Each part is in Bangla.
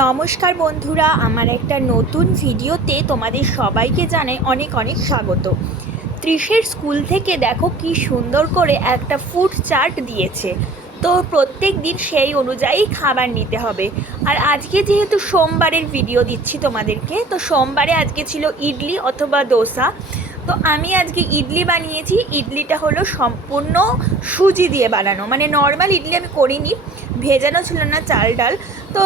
নমস্কার বন্ধুরা, আমার একটা নতুন ভিডিওতে তোমাদের সবাইকে জানাই অনেক অনেক স্বাগত। ত্রিশের স্কুল থেকে দেখো কি সুন্দর করে একটা ফুড চার্ট দিয়েছে। তো প্রত্যেক দিন সেই অনুযায়ী খাবার নিতে হবে। আর আজকে যেহেতু সোমবারের ভিডিও দিচ্ছি তোমাদেরকে, তো সোমবারে আজকে ছিল ইডলি অথবা দোসা। তো আমি আজকে ইডলি বানিয়েছি। ইডলিটা হলো সম্পূর্ণ সুজি দিয়ে বানানো। মানে নর্মাল ইডলি আমি করিনি, ভেজানো ছিল না চাল ডাল। তো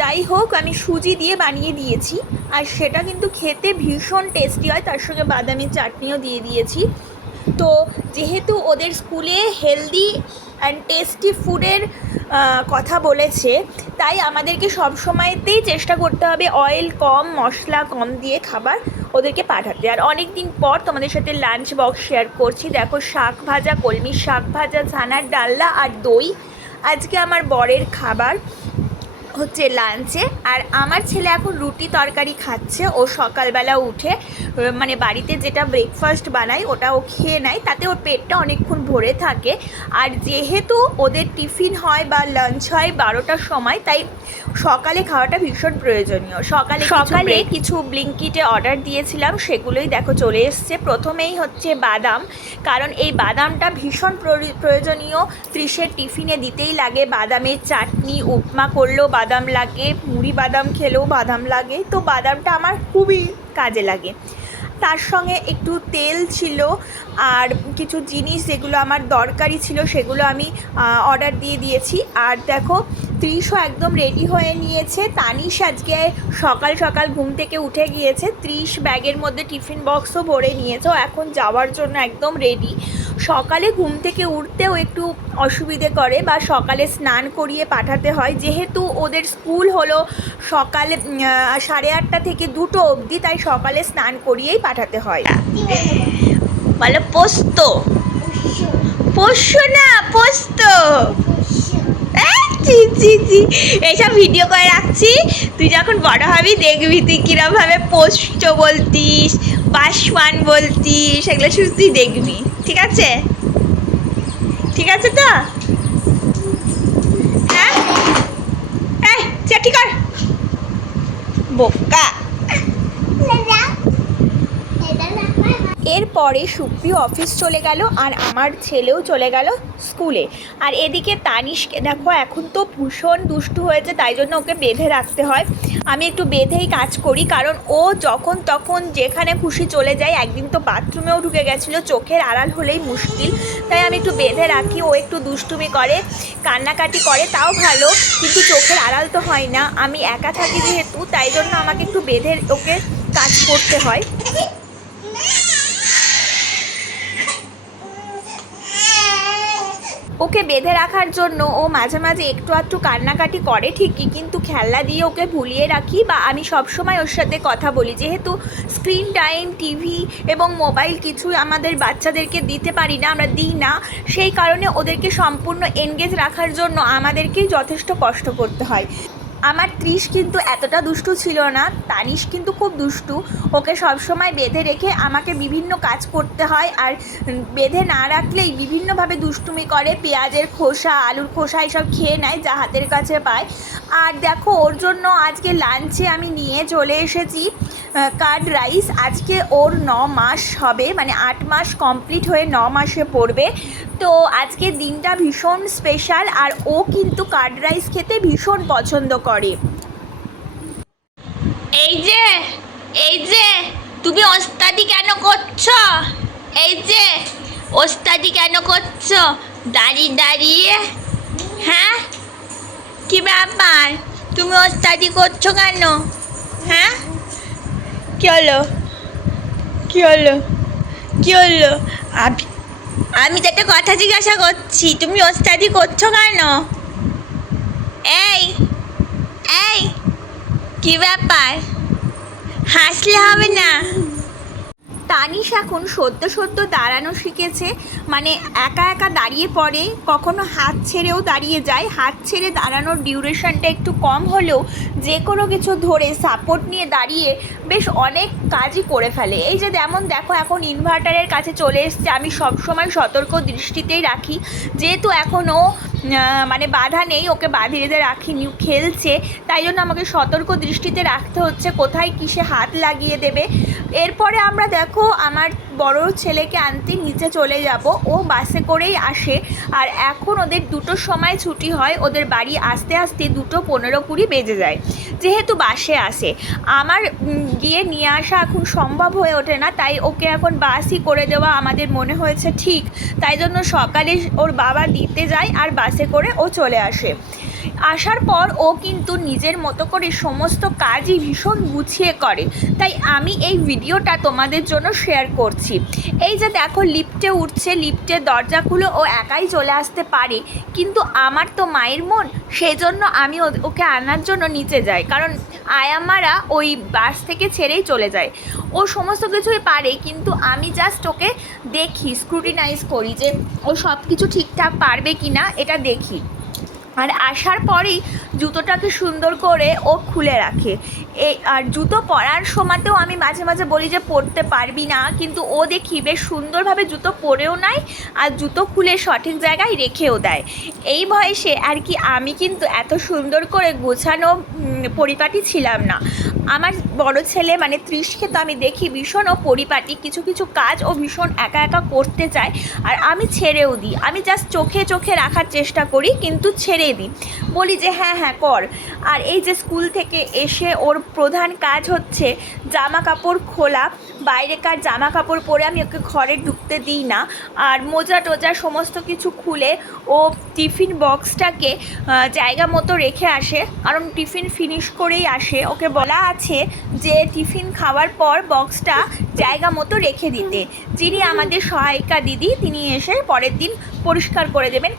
যাই হোক, আমি সুজি দিয়ে বানিয়ে দিয়েছি। আর সেটা কিন্তু খেতে ভীষণ টেস্টি হয়, তার সঙ্গে বাদামি চাটনিও দিয়ে দিয়েছি। তো যেহেতু ওদের স্কুলে হেলদি অ্যান্ড টেস্টি ফুডের কথা বলেছে, তাই আমাদেরকে সব সময়তেই চেষ্টা করতে হবে অয়েল কম, মশলা কম দিয়ে খাবার ওদেরকে পাঠাতে। আর অনেক দিন পর তোমাদের সাথে লাঞ্চ বক্স শেয়ার করছি। দেখো শাক ভাজা কলমির শাক ভাজা, ছানার ডাল্লা আর দই। আজকে আমার বরের খাবার। হচ্ছে লাঞ্চে আর আমার ছেলে এখন রুটি তরকারি খাচ্ছে। ও সকালবেলা উঠে মানে বাড়িতে যেটা ব্রেকফাস্ট বানাই ওটা ও খেয়ে নেয়। তাতে ওর পেটটা অনেকক্ষণ ভরে থাকে। আর যেহেতু ওদের টিফিন হয় বা লাঞ্চ হয় বারোটার সময় তাই সকালে খাওয়াটা ভীষণ প্রয়োজনীয়। সকালে সকালে কিছু ব্লিঙ্কিটে অর্ডার দিয়েছিলাম সেগুলোই দেখো চলে এসছে। প্রথমেই হচ্ছে বাদাম কারণ এই বাদামটা ভীষণ প্রয়োজনীয়। ত্রিশের টিফিনে দিতেই লাগে। বাদামের চাটনি উপমা করলেও বাদাম লাগে, মুড়ি বাদাম খেলেও বাদাম লাগে। তো বাদামটা আমার খুবই কাজে লাগে। তার সঙ্গে একটু তেল ছিল আর কিছু জিনিস যেগুলো আমার দরকারি ছিল, সেগুলো আমি অর্ডার দিয়ে দিয়েছি। আর দেখো, ত্রিশও একদম রেডি হয়ে নিয়েছে। তানিশ আজকে সকাল সকাল ঘুম থেকে উঠে গিয়েছে। ত্রিশ ব্যাগের মধ্যে টিফিন বক্সও ভরে নিয়েছে। এখন যাওয়ার জন্য একদম রেডি সকালে ঘুম থেকে উঠতেও একটু অসুবিধে করে বা সকালে স্নান করিয়ে পাঠাতে হয়। যেহেতু ওদের স্কুল হলো সকালে সাড়ে আটটা থেকে দুটো অবধি, তাই সকালে স্নান করিয়েই পাঠাতে হয়। বলো পোস্ত। পোষ্য না, পোস্ত। জি জি জি এইসব ভিডিও করে রাখছি। তুই যখন বড় হবি, দেখবি তুই কিরমভাবে পোষ্য বলতিস, বাসমান বলতিস সেগুলো শুধু তুই দেখবি। ঠিক আছে? ঠিক আছে তো? হ্যাঁ? এই চেটি কর। বোকা। এরপরে সুপ্রিয় অফিস চলে গেল আর আমার ছেলেও চলে গেল স্কুলে। আর এদিকে তানিশকে দেখো এখন তো ভীষণ দুষ্টু হয়েছে, তাই জন্য ওকে বেঁধে রাখতে হয়। আমি একটু বেঁধেই কাজ করি, কারণ ও যখন তখন যেখানে খুশি চলে যায়, একদিন তো বাথরুমেও ঢুকে গেছিল, চোখের আড়াল হলেই মুশকিল। তাই আমি একটু বেঁধে রাখি, ও একটু দুষ্টুমি করে, কান্নাকাটি করে, তাও ভালো, কিন্তু চোখের আড়াল তো হয় না। আমি একা থাকি যেহেতু, তাই জন্য আমাকে একটু বেঁধে ওকে কাজ করতে হয়। ওকে বেঁধে রাখার জন্য ও মাঝে মাঝে একটু আধটু কান্নাকাটি করে ঠিকই, কিন্তু খেলনা দিয়ে ওকে ভুলিয়ে রাখি বা আমি সবসময় ওর সাথে কথা বলি। যেহেতু স্ক্রিন টাইম টিভি এবং মোবাইল কিছুই আমাদের বাচ্চাদেরকে দিতে পারি না, আমরা দিই না, সেই কারণে ওদেরকে সম্পূর্ণ এনগেজ রাখার জন্য আমাদেরকেই যথেষ্ট কষ্ট করতে হয়। আমার ত্রিশ কিন্তু এতটা দুষ্টু ছিল না, তানিশ কিন্তু খুব দুষ্টু। ওকে সবসময় বেঁধে রেখে আমাকে বিভিন্ন কাজ করতে হয় আর বেঁধে না রাখলেই বিভিন্নভাবে দুষ্টুমি করে, পেঁয়াজের খোসা, আলুর খোসা এসব খেয়ে নেয় যা হাতের কাছে পায়। আর দেখো, ওর জন্য আজকে লাঞ্চে আমি নিয়ে চলে এসেছি। কার্ড রাইস আজকে ওর ন মাস হবে মানে আট মাস কমপ্লিট হয়ে ন মাসে পড়বে। তো আজকে দিনটা ভীষণ স্পেশাল আর ও কিন্তু কার্ড রাইস খেতে ভীষণ পছন্দ করে। এই যে এই যে, তুমি ওস্তাদি কেন করছ? এই যে, ওস্তাদি কেন করছ? দাঁড়িয়ে দাঁড়িয়ে। হ্যাঁ? কি ব্যাপার? তুমি ওস্তাদি করছ কেন? হ্যাঁ? কি হলো? কি হলো? কি হলো? আমি আমি তো একটা কথা জিজ্ঞাসা করছি, তুমি ওস্তাদি করছ কেন? এই এই, কি ব্যাপার? হাসলে হবে না। তানিশ এখন সদ্য সদ্য দাঁড়ানো শিখেছে। মানে একা একা দাঁড়িয়ে পড়ে, কখনো হাত ছেড়েও দাঁড়িয়ে যায়। হাত ছেড়ে দাঁড়ানোর ডিউরেশনটা একটু কম হলেও যে কোনো কিছু ধরে সাপোর্ট নিয়ে দাঁড়িয়ে বেশ অনেক কাজই করে ফেলে। এই যে যেমন দেখো এখন ইনভার্টারের কাছে চলে এসছে। আমি সবসময় সতর্ক দৃষ্টিতেই রাখি। যেহেতু এখনও মানে বাধা নেই, ওকে বাঁধিয়ে দিয়ে রাখিনি নিউ খেলছে। তাই জন্য আমাকে সতর্ক দৃষ্টিতে রাখতে হচ্ছে, কোথায় কিসে হাত লাগিয়ে দেবে। এরপরে আমরা দেখো, আমার বড় ছেলেকে আনতে নিচে চলে যাব। ও বাসে করেই আসে। আর এখন ওদের দুটোর সময় ছুটি হয়। ওদের বাড়ি আসতে আসতে দুটো পনেরো কুড়ি বেজে যায়। যেহেতু বাসে আসে। আমার গিয়ে নিয়ে আসা এখন সম্ভব হয়ে ওঠে না। তাই ওকে এখন বাসই করে দেওয়া আমাদের মনে হয়েছে ঠিক। তাই জন্য সকালে ওর বাবা দিতে যায় আর বাসে করে ও চলে আসে। আসার পর ও কিন্তু নিজের মতো করে সমস্ত কাজই ভীষণ গুছিয়ে করে। তাই আমি এই ভিডিওটা তোমাদের জন্য শেয়ার করছি। এই যে দেখো লিফটে উঠছে লিফটের দরজাগুলো ও একাই চলে আসতে পারে। কিন্তু আমার তো মায়ের মন সেই জন্য আমি ওকে আনার জন্য নিচে যাই। কারণ আয়ামারা ওই বাস থেকে ছেড়েই চলে যায়। ও সমস্ত কিছুই পারে, কিন্তু আমি জাস্ট ওকে দেখি স্ক্রুটিনাইজ করি যে ও সব কিছু ঠিকঠাক পারবে কি না এটা দেখি। আর আসার পরেই জুতোটাকে সুন্দর করে ও খুলে রাখে। এই আর জুতো পরার সময়তেও আমি মাঝে মাঝে বলি যে পরতে পারবি না, কিন্তু ও দেখি বেশ সুন্দরভাবে জুতো পরেও নেয় আর জুতো খুলে সঠিক জায়গায় রেখেও দেয়। এই বয়সে আর কি আমি কিন্তু এত সুন্দর করে গোছানো পরিপাটি ছিলাম না। আমার বড় ছেলে মানে ত্রিশকে তো আমি দেখি ভীষণ ও পরিপাটি, কিছু কিছু কাজ ও ভীষণ একা একা করতে চায়। আর আমি ছেড়েও দিই। আমি জাস্ট চোখে চোখে রাখার চেষ্টা করি, কিন্তু ছেড়ে দিই। বলি যে হ্যাঁ হ্যাঁ কর। আর এই যে স্কুল থেকে এসে ওর প্রধান কাজ হচ্ছে জামা কাপড় খোলা বাইরেকার জামা কাপড় পরে আমি ওকে ঘরে ঢুকতে দিই না। আর মোজা টোজা সমস্ত কিছু খুলে ও টিফিন বক্সটাকে জায়গা মতো রেখে আসে। কারণ টিফিন ফিনিশ করেই আসে। ওকে বলা আছে যে, টিফিন খাওয়ার পর বক্সটা জায়গা মতো রেখে দিতে। যিনি আমাদের সহায়িকা দিদি, তিনি এসে পরের দিন পরিষ্কার করে দেবেন।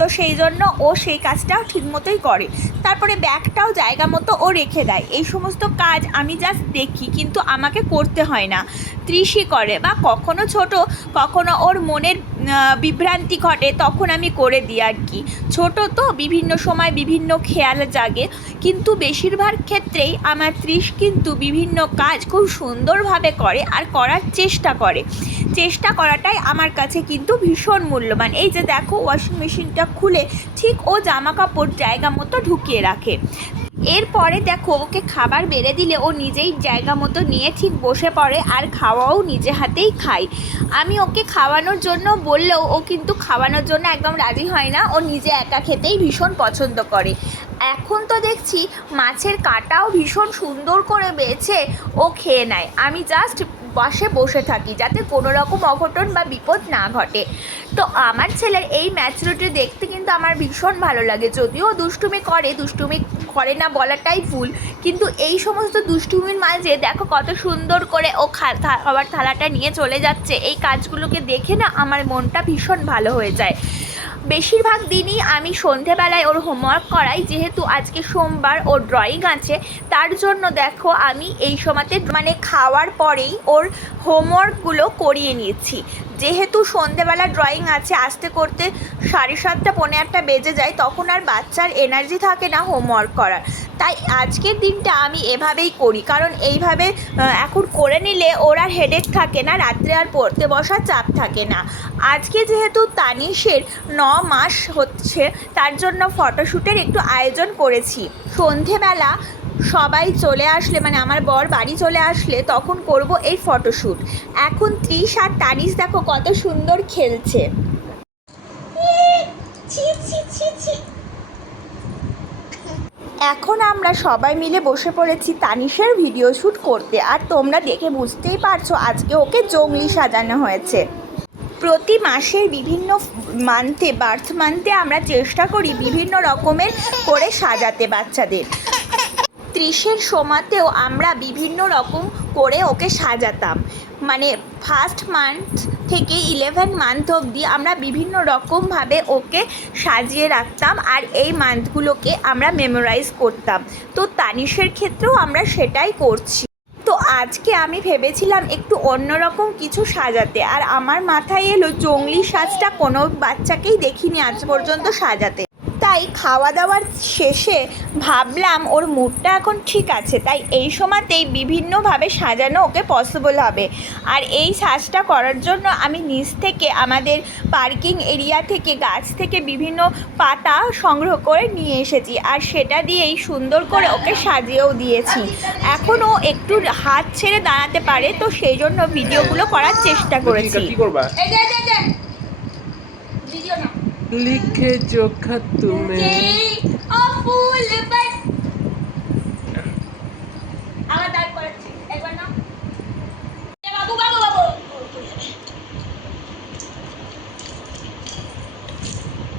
তো সেই জন্য ও সেই কাজটাও ঠিক মতোই করে। তারপরে ব্যাগটাও জায়গা মতো ও রেখে দেয়। এই সমস্ত কাজ আমি জাস্ট দেখি, কিন্তু আমাকে করতে হয় না। ত্রিশই করে বা কখনো ছোট, কখনো ওর মনের বিভ্রান্তি ঘটে, তখন আমি করে দিই আর কি। ছোট তো, বিভিন্ন সময় বিভিন্ন খেয়াল জাগে। কিন্তু বেশিরভাগ ক্ষেত্রেই আমার ত্রিশ কিন্তু বিভিন্ন কাজ খুব সুন্দরভাবে করে আর করার চেষ্টা করে। চেষ্টা করাটাই আমার কাছে কিন্তু ভীষণ মূল্যবান। এই যে দেখো ওয়াশিং মেশিনটা খুলে ঠিক ও জামা কাপড় জায়গা মতো ঢুকিয়ে রাখে। এরপরে দেখো, ওকে খাবার বেড়ে দিলে ও নিজেই জায়গা মতো নিয়ে ঠিক বসে পড়ে আর খাওয়াও নিজে হাতেই খায়। আমি ওকে খাওয়ানোর জন্য বললেও ও কিন্তু খাওয়ানোর জন্য একদম রাজি হয় না। ও নিজে একা খেতেই ভীষণ পছন্দ করে। এখন তো দেখছি মাছের কাটাও ভীষণ সুন্দর করে বেছে ও খেয়ে নেয়। আমি জাস্ট পাশে বসে থাকি যাতে কোনো রকম অঘটন বা বিপদ না ঘটে। তো আমার ছেলের এই ম্যাচুরিটি দেখতে কিন্তু আমার ভীষণ ভালো লাগে। যদিও দুষ্টুমি করে দুষ্টুমি করে না বলাটাই ভুল। কিন্তু এই সমস্ত দুষ্টুমির মাঝে দেখো কত সুন্দর করে ও খাবার থালাটা নিয়ে চলে যাচ্ছে। এই কাজগুলোকে দেখে না আমার মনটা ভীষণ ভালো হয়ে যায়। বেশিরভাগ দিনই আমি সন্ধেবেলায় ওর হোমওয়ার্ক করাই, যেহেতু আজকে সোমবার ওর ড্রয়িং আছে, তার জন্য দেখো আমি এই সময়তে মানে খাওয়ার পরেই ওর হোমওয়ার্কগুলো করিয়ে নিয়েছি। যেহেতু সন্ধেবেলা ড্রয়িং আছে, আসতে করতে সাড়ে সাতটা, পৌনে আটটা বেজে যায়, তখন আর বাচ্চার এনার্জি থাকে না হোমওয়ার্ক করার। তাই আজকের দিনটা আমি এভাবেই করি। কারণ এইভাবে এখন করে নিলে ওর আর হেডেক থাকে না, রাত্রে আর পড়তে বসার চাপ থাকে না। আজকে যেহেতু তানিশের ন মাস হচ্ছে, তার জন্য ফটোশ্যুটের একটু আয়োজন করেছি। সন্ধেবেলা সবাই চলে আসলে মানে আমার বর বাড়ি চলে আসলে তখন করব এই ফটোশ্যুট এখন ত্রিশ আর তানিশ দেখো কত সুন্দর খেলছে। এখন আমরা সবাই মিলে বসে পড়েছি তানিশের ভিডিও শ্যুট করতে। আর তোমরা দেখে বুঝতেই পারছ আজকে ওকে জঙ্গলি সাজানো হয়েছে। প্রতি মাসের বিভিন্ন মান্থে বার্থ মান্থে আমরা চেষ্টা করি বিভিন্ন রকমের করে সাজাতে বাচ্চাদের। ত্রিশের সময়তেও আমরা বিভিন্ন রকম করে ওকে সাজাতাম। মানে ফার্স্ট মান্থ থেকে ইলেভেন মান্থ অবধি আমরা বিভিন্ন রকমভাবে ওকে সাজিয়ে রাখতাম আর এই মান্থগুলোকে আমরা মেমোরাইজ করতাম। তো তানিশের ক্ষেত্রেও আমরা সেটাই করছি। তো আজকে আমি ভেবেছিলাম একটু অন্যরকম কিছু সাজাতে আর আমার মাথায় এলো জঙ্গলি সাজটা কোনো বাচ্চাকেই দেখিনি আজ পর্যন্ত সাজাতে। তাই খাওয়া দাওয়ার শেষে ভাবলাম ওর মুডটা এখন ঠিক আছে। তাই এই সময়তেই বিভিন্নভাবে সাজানো ওকে পসিবল হবে। আর এই সাজটা করার জন্য আমি নিচ থেকে আমাদের পার্কিং এরিয়া থেকে গাছ থেকে বিভিন্ন পাতা সংগ্রহ করে নিয়ে এসেছি। আর সেটা দিয়েই সুন্দর করে ওকে সাজিয়েও দিয়েছি। এখনও একটু হাত ছেড়ে দাঁড়াতে পারে তো সেই জন্য ভিডিওগুলো করার চেষ্টা করেছি কি করবা এই যে, এই যে, এই যে। ভিডিও আমার। একবার বাবু, বাবু, বাবু।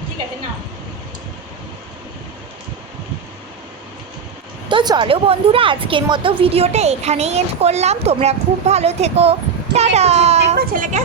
ঠিক আছে, নাও। তো চলো বন্ধুরা আজকের মতো ভিডিওটা এখানেই এন্ড করলাম তোমরা খুব ভালো থেকো টাটা ছেলেকে